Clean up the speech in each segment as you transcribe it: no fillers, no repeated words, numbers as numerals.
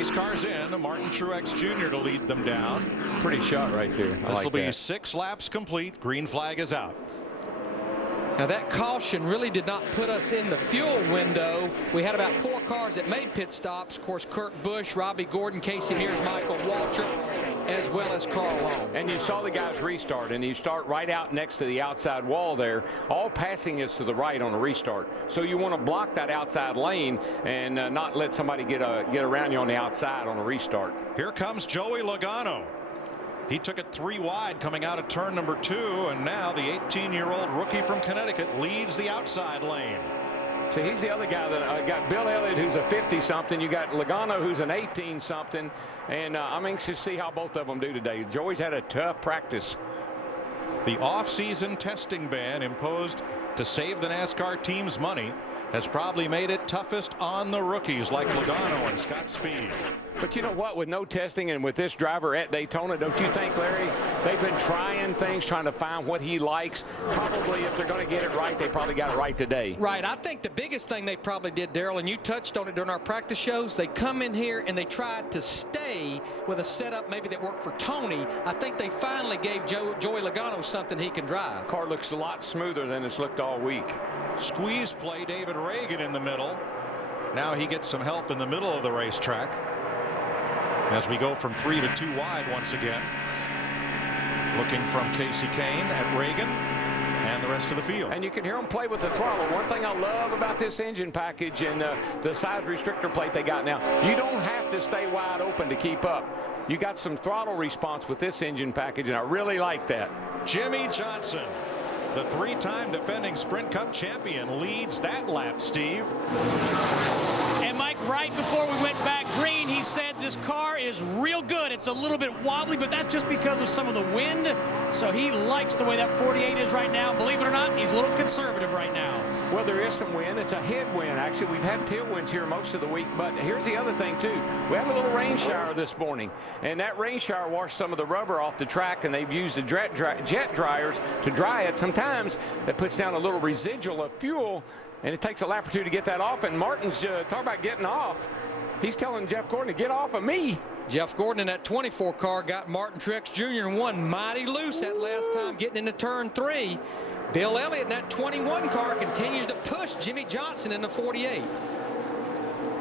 Pace cars in. Martin Truex Jr. to lead them down. Pretty shot right there. This will be 6 laps complete. Green flag is out. Now that caution really did not put us in the fuel window. We had about 4 cars that made pit stops. Of course, Kurt Busch, Robbie Gordon, Casey Mears, Michael Waltrip, as well as Carl Long. And you saw the guys restart, and you start right out next to the outside wall there. All passing is to the right on a restart. So you want to block that outside lane and not let somebody get around you on the outside on a restart. Here comes Joey Logano. He took it 3 wide coming out of turn number 2, and now the 18-year-old rookie from Connecticut leads the outside lane. See, he's the other guy that got Bill Elliott, who's a 50-something. You got Logano, who's an 18-something, and I'm anxious to see how both of them do today. Joey's had a tough practice. The off-season testing ban imposed to save the NASCAR team's money has probably made it toughest on the rookies like Logano and Scott Speed. But you know what, with no testing and with this driver at Daytona, don't you think, Larry, they've been trying things, trying to find what he likes. Probably if they're going to get it right, they probably got it right today. Right. I think the biggest thing they probably did, Darrell, and you touched on it during our practice shows, they come in here and they tried to stay with a setup maybe that worked for Tony. I think they finally gave Joey Logano something he can drive. Car looks a lot smoother than it's looked all week. Squeeze play, David Reagan in the middle. Now he gets some help in the middle of the racetrack as we go from 3 to 2 wide once again. Looking from Casey Kane at Reagan and the rest of the field. And you can hear them play with the throttle. One thing I love about this engine package and the size restrictor plate they got now, you don't have to stay wide open to keep up. You got some throttle response with this engine package, and I really like that. Jimmy Johnson, the 3-time defending Sprint Cup champion, leads that lap, Steve. And Mike, right before we went back green, he said this car is real good. It's a little bit wobbly, but that's just because of some of the wind. So he likes the way that 48 is right now. Believe it or not, he's a little conservative right now. Well, there is some wind. It's a headwind. Actually, we've had tailwinds here most of the week. But here's the other thing, too. We had a little rain shower this morning. And that rain shower washed some of the rubber off the track. And they've used the jet dryers to dry it. Sometimes that puts down a little residual of fuel. And it takes a lap or 2 to get that off. And Martin's talking about getting off. He's telling Jeff Gordon to get off of me. Jeff Gordon in that 24 car got Martin Truex Jr. and won mighty loose that last time getting into turn 3. Bill Elliott in that 21 car continues to push Jimmy Johnson in the 48.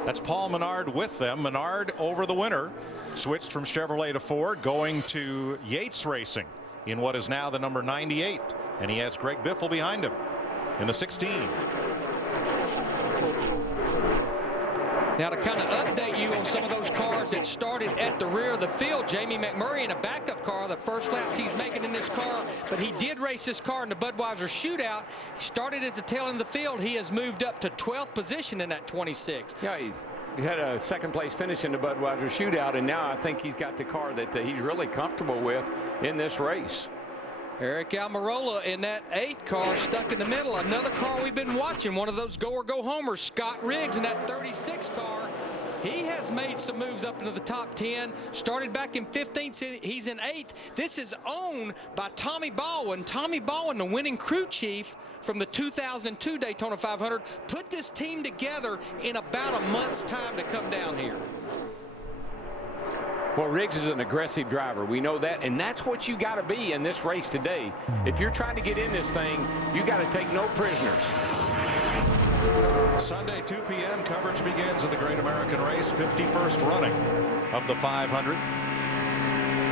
That's Paul Menard with them. Menard over the winter, switched from Chevrolet to Ford, going to Yates Racing in what is now the number 98. And he has Greg Biffle behind him in the 16. Now to kind of update you on some of those cars that started at the rear of the field, Jamie McMurray in a backup car, the first laps he's making in this car, but he did race this car in the Budweiser shootout. He started at the tail end of the field. He has moved up to 12th position in that 26. Yeah, he had a second-place finish in the Budweiser shootout, and now I think he's got the car that he's really comfortable with in this race. Eric Almirola in that 8 car stuck in the middle. Another car we've been watching, one of those go or go homers. Scott Riggs in that 36 car. He has made some moves up into the top 10. Started back in 15th. He's in 8th. This is owned by Tommy Baldwin. Tommy Baldwin, the winning crew chief from the 2002 Daytona 500, put this team together in about a month's time to come down here. Well, Riggs is an aggressive driver. We know that, and that's what you got to be in this race today. If you're trying to get in this thing, you got to take no prisoners. Sunday, 2 p.m. coverage begins of the Great American Race, 51st running of the 500.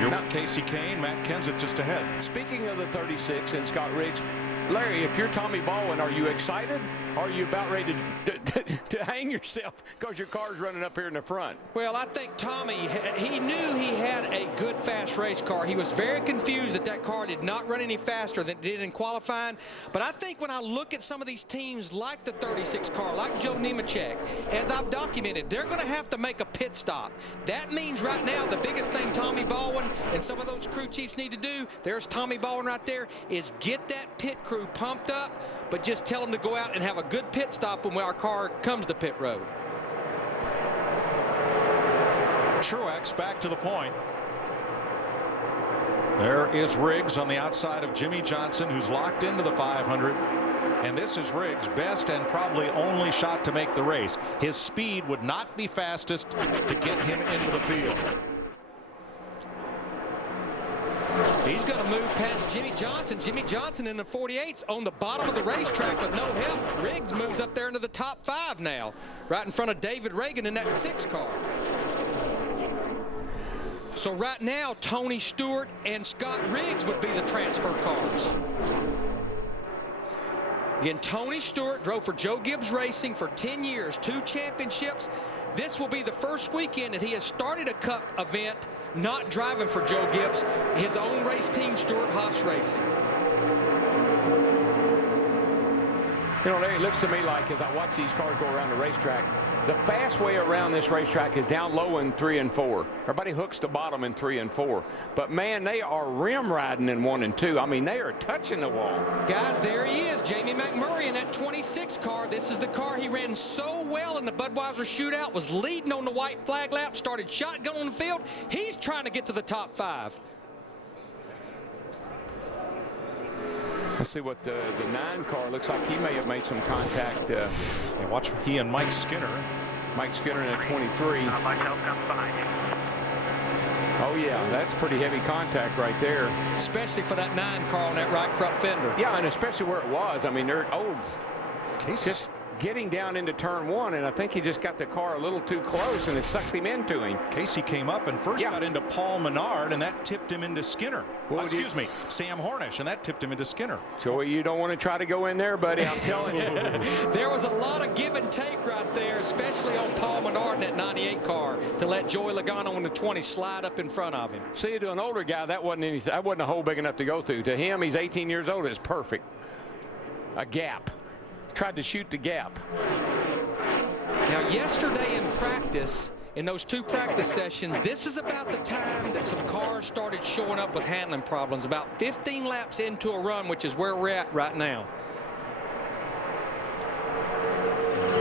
You're with Casey Kane, Matt Kenseth just ahead. Speaking of the 36 and Scott Riggs, Larry, if you're Tommy Baldwin, are you excited? Or are you about ready to hang yourself because your car's running up here in the front? Well, I think Tommy, he knew he had a good fast race car. He was very confused that that car did not run any faster than it did in qualifying. But I think when I look at some of these teams like the 36 car, like Joe Nemechek, as I've documented, they're going to have to make a pit stop. That means right now the biggest thing Tommy Baldwin and some of those crew chiefs need to do, there's Tommy Baldwin right there, is get that pit crew pumped up, but just tell them to go out and have a good pit stop when our car comes to pit road. Truex back to the point. There is Riggs on the outside of Jimmy Johnson, who's locked into the 500. And this is Riggs' best and probably only shot to make the race. His speed would not be fastest to get him into the field. He's going to move past Jimmy Johnson. Jimmy Johnson in the 48's on the bottom of the racetrack with no help. Riggs moves up there into the top 5 now, right in front of David Reagan in that 6 car. So right now, Tony Stewart and Scott Riggs would be the transfer cars. Again, Tony Stewart drove for Joe Gibbs Racing for 10 years, 2 championships. This will be the first weekend that he has started a Cup event not driving for Joe Gibbs, his own race team, Stewart Haas Racing. You know, Larry, it looks to me like as I watch these cars go around the racetrack, the fast way around this racetrack is down low in 3 and 4. Everybody hooks the bottom in 3 and 4. But, man, they are rim riding in 1 and 2. I mean, they are touching the wall. Guys, there he is, Jamie McMurray in that 26 car. This is the car he ran so well in the Budweiser shootout, was leading on the white flag lap, started shotgun on the field. He's trying to get to the top 5. Let's see what the 9 car looks like. He may have made some contact. And watch he and Mike Skinner. Mike Skinner in a 23. Oh, yeah, that's pretty heavy contact right there. Especially for that 9 car on that right front fender. Yeah, and especially where it was. I mean, they're just getting down into turn 1, and I think he just got the car a little too close, and it sucked him into him. Casey came up and first got into Paul Menard, and that tipped him into Skinner. Excuse me, Sam Hornish, and that tipped him into Skinner. Joey, you don't want to try to go in there, buddy. I'm telling you. There was a lot of give and take right there, especially on Paul Menard in that 98 car, to let Joey Logano in the 20 slide up in front of him. See, to an older guy, that wasn't anything. That wasn't a hole big enough to go through. To him, he's 18 years old. It's perfect. A gap. Tried to shoot the gap. Now, yesterday in practice, in those 2 practice sessions, this is about the time that some cars started showing up with handling problems, about 15 laps into a run, which is where we're at right now.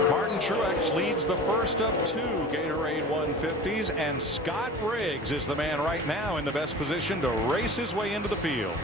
Martin Truex leads the first of 2 Gatorade 150s, and Scott Riggs is the man right now in the best position to race his way into the field.